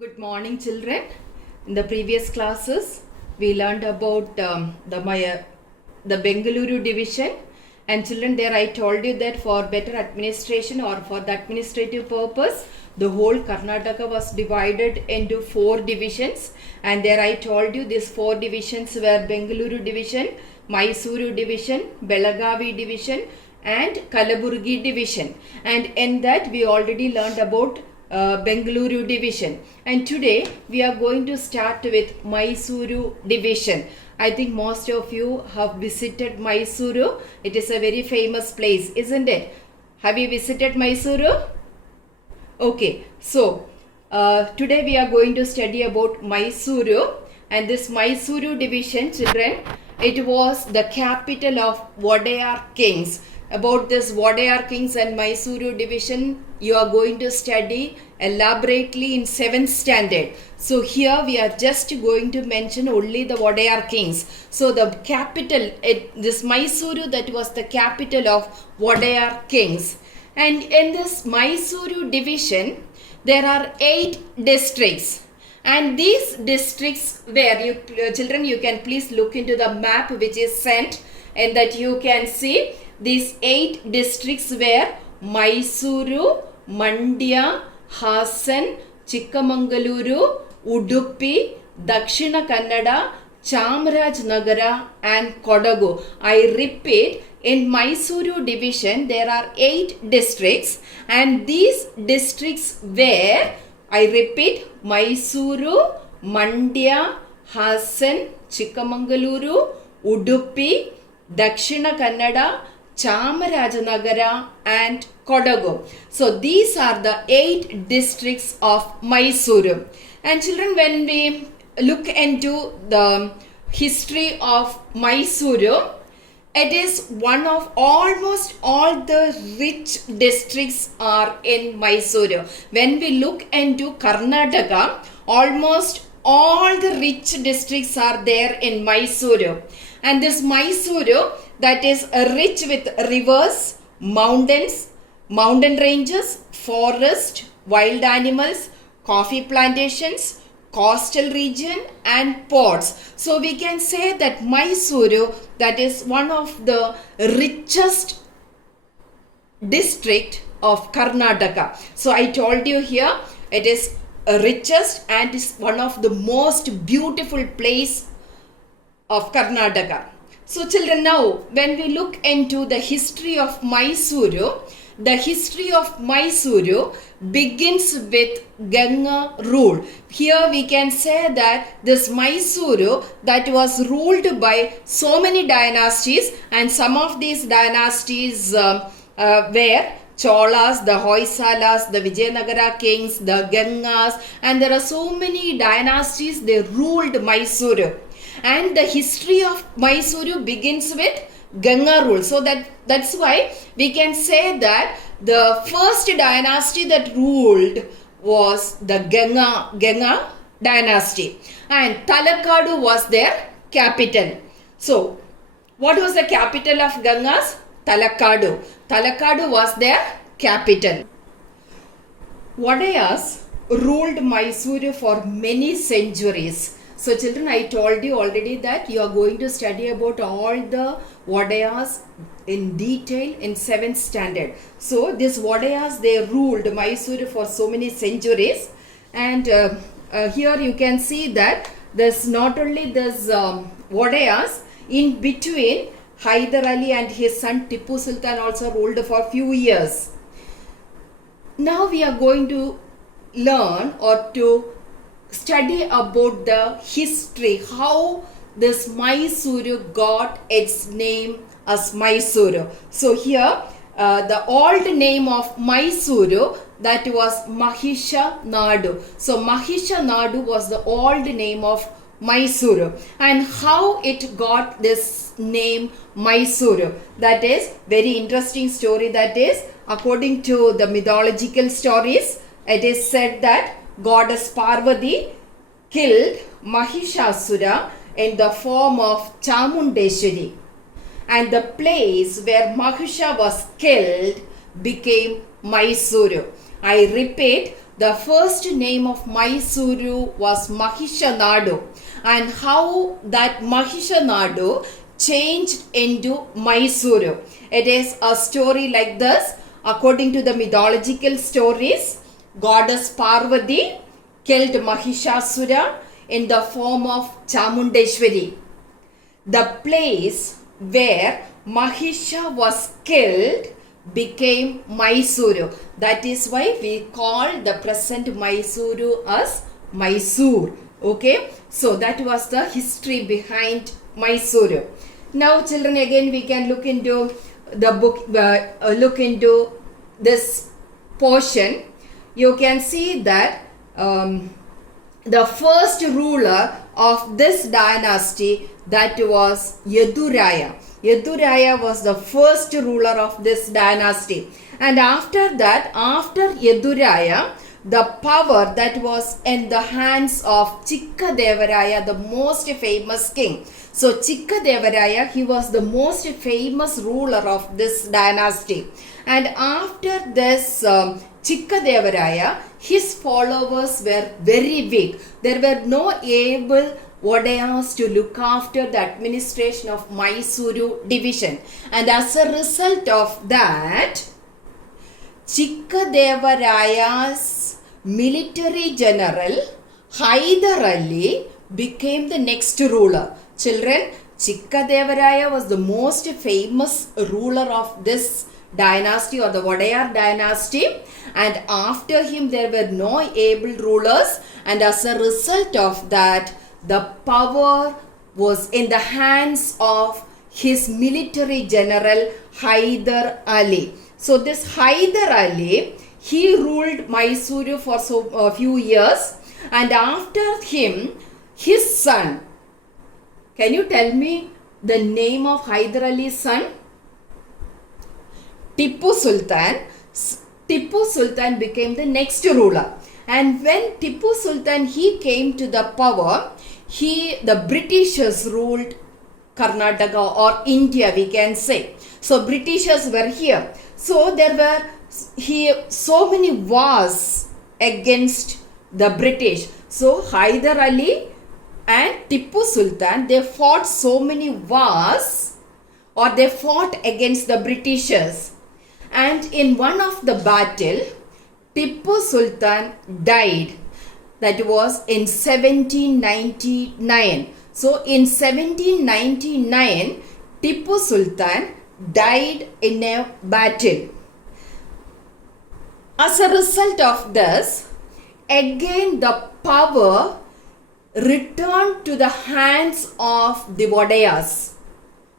Good morning, children. In the previous classes, we learned about the Bengaluru Division. And children, there I told you that for better administration or for the administrative purpose, the whole Karnataka was divided into 4 divisions. And there I told you these 4 divisions were Bengaluru Division, Mysuru Division, Belagavi Division, and Kalaburgi Division. And in that, we already learned about Bengaluru Division, and today we are going to start with Mysuru Division. I think most of you have visited Mysuru. It is a very famous place, isn't it? Have you visited Mysuru? Okay, so today we are going to study about Mysuru, and this Mysuru Division, children, it was the capital of Wadayar Kings. About this Wadayar Kings and Mysuru Division, you are going to study elaborately in 7th standard. So here we are just going to mention only the Wadayar Kings. So the capital, this Mysuru, that was the capital of Wadayar Kings. And in this Mysuru Division, there are 8 districts. And these districts where children, you can please look into the map which is sent, and that you can see these 8 districts were Mysuru, Mandya, Hassan, Chikkamangaluru, Udupi, Dakshina Kannada, Chamarajnagara and Kodagu. I repeat, in Mysuru division there are 8 districts, and these districts were, I repeat, Mysuru, Mandya, Hassan, Chikkamangaluru, Udupi, Dakshina Kannada, Chamarajnagara and Kodagu. So these are the 8 districts of Mysuru. And children, when we look into the history of Mysuru, it is one of almost all the rich districts are in Mysuru. When we look into Karnataka, almost all the rich districts are there in Mysuru. And this Mysuru, that is rich with rivers, mountains, mountain ranges, forest, wild animals, coffee plantations, coastal region and ports. So we can say that Mysuru, that is one of the richest district of Karnataka. So I told you here, it is richest and is one of the most beautiful place of Karnataka. So children, now when we look into the history of Mysuru, the history of Mysuru begins with Ganga rule. Here we can say that this Mysuru, that was ruled by so many dynasties, and some of these dynasties were Cholas, the Hoysalas, the Vijayanagara kings, the Gangas, and there are so many dynasties, they ruled Mysuru. And the history of Mysuru begins with Ganga rule. So that's why we can say that the first dynasty that ruled was the Ganga dynasty. And Talakadu was their capital. So what was the capital of Gangas? Talakadu. Talakadu was their capital. Wadayas ruled Mysuru for many centuries. So children, I told you already that you are going to study about all the Wadayas in detail in 7th standard. So these Wadayas, they ruled Mysuru for so many centuries. And here you can see that there's not only this Wadayas, in between Hyder Ali and his son Tipu Sultan also ruled for few years. Now we are going to learn or to study about the history, how this Mysuru got its name as Mysuru. So here the old name of Mysuru, that was Mahisha Nadu. So Mahisha Nadu was the old name of Mysuru. And how it got this name Mysuru, that is very interesting story. That is, according to the mythological stories, it is said that Goddess Parvati killed Mahishasura in the form of Chamundeshwari, and the place where Mahisha was killed became Mysuru. I repeat, the first name of Mysuru was Mahishanadu, and how that Mahishanadu changed into Mysuru. It is a story like this. According to the mythological stories, goddess Parvati killed Mahishasura in the form of Chamundeshwari. The place where Mahisha was killed became Mysuru. That is why we call the present Mysuru as Mysore. Okay, so that was the history behind Mysuru. Now children, again we can look into the book, look into this portion. You can see that the first ruler of this dynasty, that was Yaduraya. Yaduraya was the first ruler of this dynasty, and after that, after Yaduraya, the power that was in the hands of Chikkadevaraya, the most famous king. So Chikkadevaraya, he was the most famous ruler of this dynasty, and after this Chikkadevaraya, his followers were very weak. There were no able Vodayas to look after the administration of Mysuru Division, and as a result of that, Chikkadevaraya's military general Hyder Ali became the next ruler. Children, Chikkadevaraya was the most famous ruler of this dynasty or the Vodayar dynasty, and after him there were no able rulers, and as a result of that, the power was in the hands of his military general Hyder Ali. So this Hyder Ali, he ruled Mysuru for a few years, and after him, his son. Can you tell me the name of Hyder Ali's son? Tipu Sultan. Tipu Sultan became the next ruler, and when Tipu Sultan he came to the power, the Britishers ruled Karnataka or India, we can say. So Britishers were here. So there were so many wars against the British. So Hyder Ali and Tipu Sultan, they fought so many wars, or they fought against the Britishers. And in one of the battle, Tipu Sultan died. That was in 1799. So in 1799, Tipu Sultan died in a battle. As a result of this, again the power returned to the hands of the Vodayas.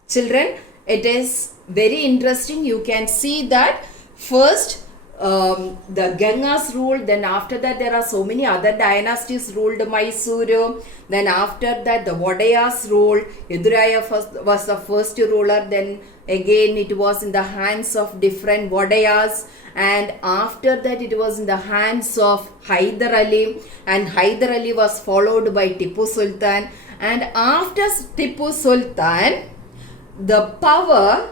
Children, it is very interesting. You can see that first the Gangas ruled, then after that there are so many other dynasties ruled Mysuru, then after that the Vodayas ruled. Yaduraya was the first ruler, then again it was in the hands of different Vodayas, and after that it was in the hands of Hyder Ali, and Hyder Ali was followed by Tipu Sultan, and after Tipu Sultan, the power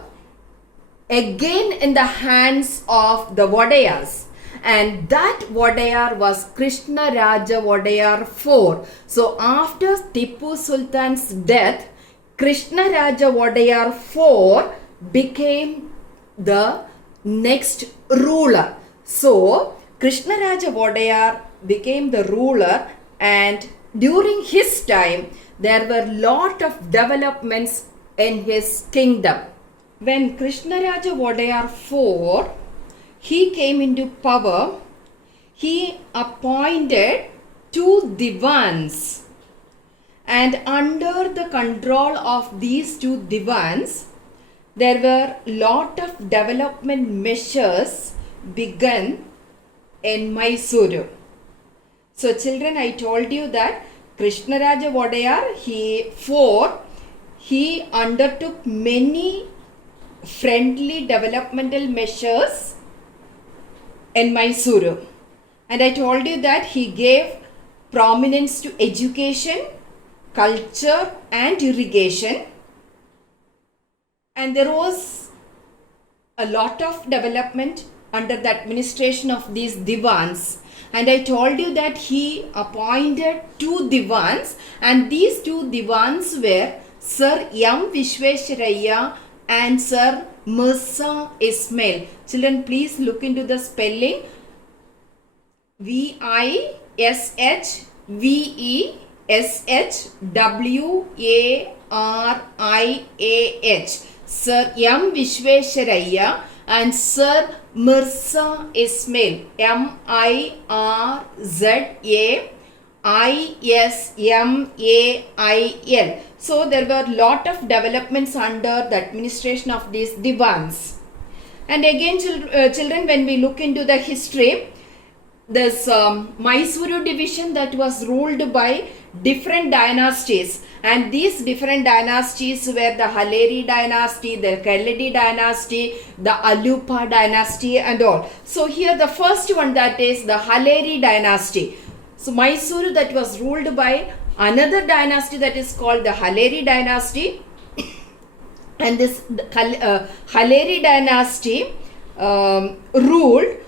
again in the hands of the Vodayas, and that Vodayar was Krishna Raja Vodayar IV. So after Tipu Sultan's death, Krishna Raja Vodayar IV became the next ruler. So Krishna Raja Vodayar became the ruler, and during his time there were lot of developments in his kingdom. When Krishna Raja Vodayar IV, he came into power, he appointed 2 Divans, and under the control of these 2 Divans, there were lot of development measures begun in Mysuru. So children, I told you that Krishna Raja Vodayar, he undertook many friendly developmental measures in Mysuru, and I told you that he gave prominence to education, culture and irrigation, and there was a lot of development under the administration of these Divans. and I told you that he appointed 2 Diwans, and these 2 Diwans were Sir M. Vishwesharaya and Sir Mirza Ismail. Children, please look into the spelling. Vishwesharayah, Sir M. Vishwesharaya and Sir Mirza Ismail, Mirzaismail. So there were lot of developments under the administration of these Diwans. And again, children, when we look into the history, this Mysuru division that was ruled by different dynasties, and these different dynasties were the Haleri dynasty, the Keledi dynasty, the Alupa dynasty and all. So here the first one, that is the Haleri dynasty. So Mysuru, that was ruled by another dynasty that is called the Haleri dynasty, and this Haleri dynasty ruled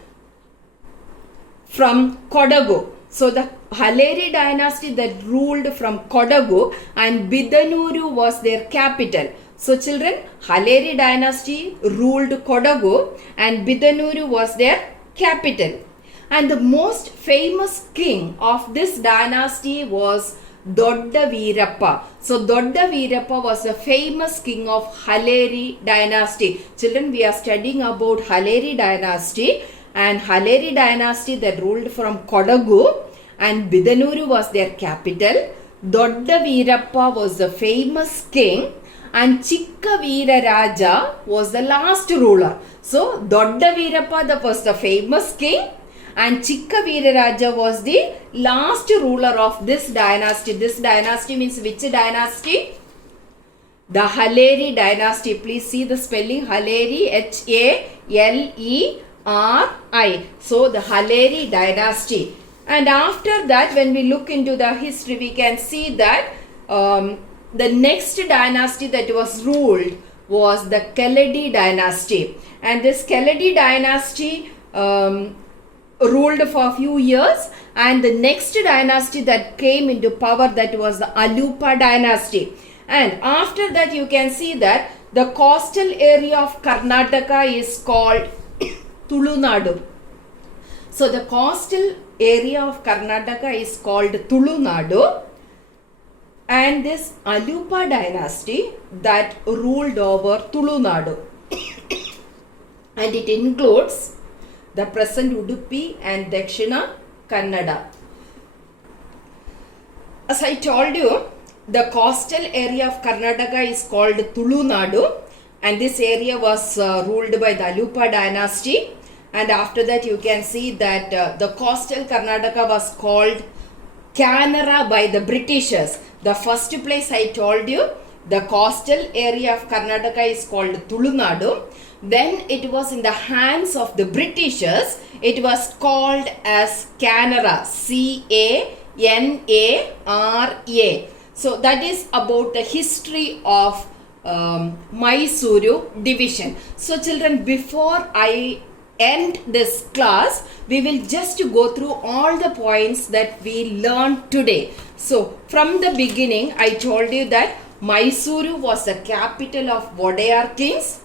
from Kodagu. So the Haleri dynasty that ruled from Kodagu, and Bidanuru was their capital. So children, Haleri dynasty ruled Kodagu and Bidanuru was their capital. And the most famous king of this dynasty was Dodda Veerappa. So Dodda Veerappa was a famous king of Haleri dynasty. Children, we are studying about Haleri dynasty, and Haleri dynasty that ruled from Kodagu, and Bidanuru was their capital. Dodda Veerappa was the famous king, and Chikka Veera Raja was the last ruler. So Dodda Veerappa was the famous king, and Chikka Veera Raja was the last ruler of this dynasty. This dynasty means which dynasty? The Haleri dynasty. Please see the spelling, Haleri, H-A-L-E-R-I. So the Haleri dynasty. And after that, when we look into the history, we can see that the next dynasty that was ruled was the Keledi dynasty. And this Keledi dynasty ruled for a few years, and the next dynasty that came into power, that was the Alupa dynasty. And after that, you can see that the coastal area of Karnataka is called Tulunadu. So the coastal area of Karnataka is called Tulunadu, and this Alupa dynasty that ruled over Tulunadu and it includes the present Udupi and Dakshina Kannada. As I told you, the coastal area of Karnataka is called Tulunadu, and this area was ruled by the Alupa dynasty. And after that, you can see that the coastal Karnataka was called Canara by the Britishers. The first place I told you, the coastal area of Karnataka is called Tulunadu. When it was in the hands of the Britishers, it was called as Canara, C-A-N-A-R-A. So that is about the history of Mysuru division. So children, before I end this class, we will just go through all the points that we learned today. So from the beginning, I told you that Mysuru was the capital of Wadayar kings.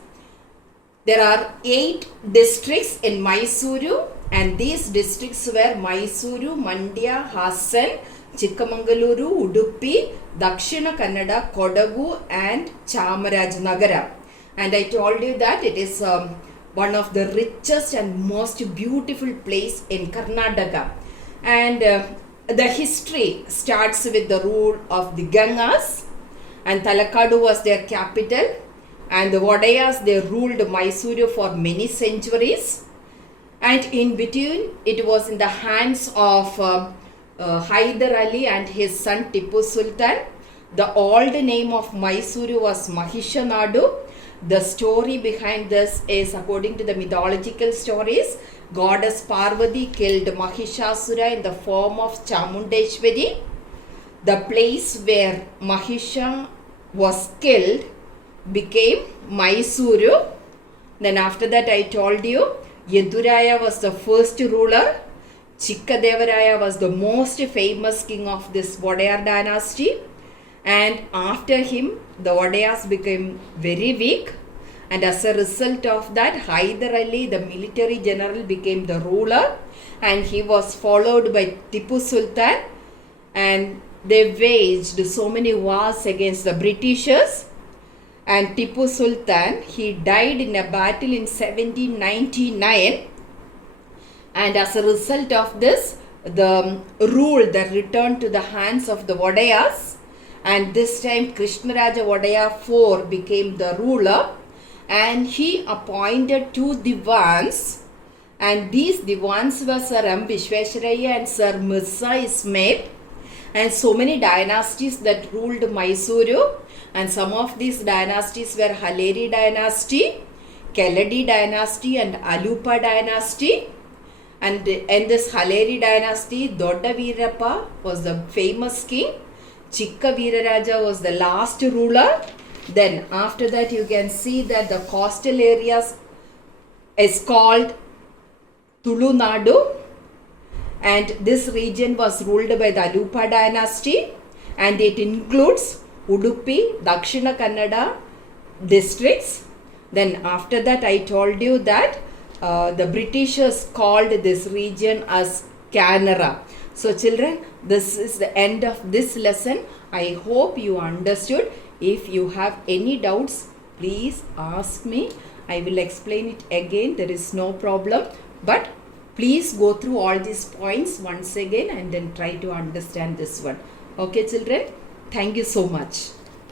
There are 8 districts in Mysuru, and these districts were Mysuru, Mandya, Hassan, Chikkamangaluru, Udupi, Dakshina Kannada, Kodagu and Chamarajnagara. And I told you that it is one of the richest and most beautiful place in Karnataka. And the history starts with the rule of the Gangas, and Talakadu was their capital, and the Wadayas, they ruled Mysuru for many centuries. And in between, it was in the hands of Hyder Ali and his son Tipu Sultan. The old name of Mysuru was Mahishanadu. The story behind this is, according to the mythological stories, goddess Parvati killed Mahishasura in the form of Chamundeshwari. The place where Mahisha was killed became Mysuru. Then after that, I told you, Yeduraya was the first ruler. Chikkadevaraya was the most famous king of this Wadayar dynasty, and after him the Wadayars became very weak, and as a result of that, Hyder Ali, the military general, became the ruler, and he was followed by Tipu Sultan, and they waged so many wars against the Britishers. And Tipu Sultan, he died in a battle in 1799, and as a result of this, the rule that returned to the hands of the Wadayars, and this time Krishnaraja Wadaya IV became the ruler, and he appointed 2 Diwans, and these Diwans were Sir M. Vishwesharaya and Sir Mirza Ismail, and so many dynasties that ruled Mysuru, and some of these dynasties were Haleri dynasty, Keladi dynasty and Alupa dynasty. And in this Haleri dynasty, Dodda Veerappa was the famous king. Chikka Veeraraja was the last ruler. Then after that, you can see that the coastal areas is called Tulunadu, and this region was ruled by the Alupa dynasty, and it includes Udupi, Dakshina Kannada districts. Then after that, I told you that the Britishers called this region as Canara. So children, this is the end of this lesson. I hope you understood. If you have any doubts, please ask me. I will explain it again. There is no problem. But please go through all these points once again and then try to understand this one. Okay children? Thank you so much.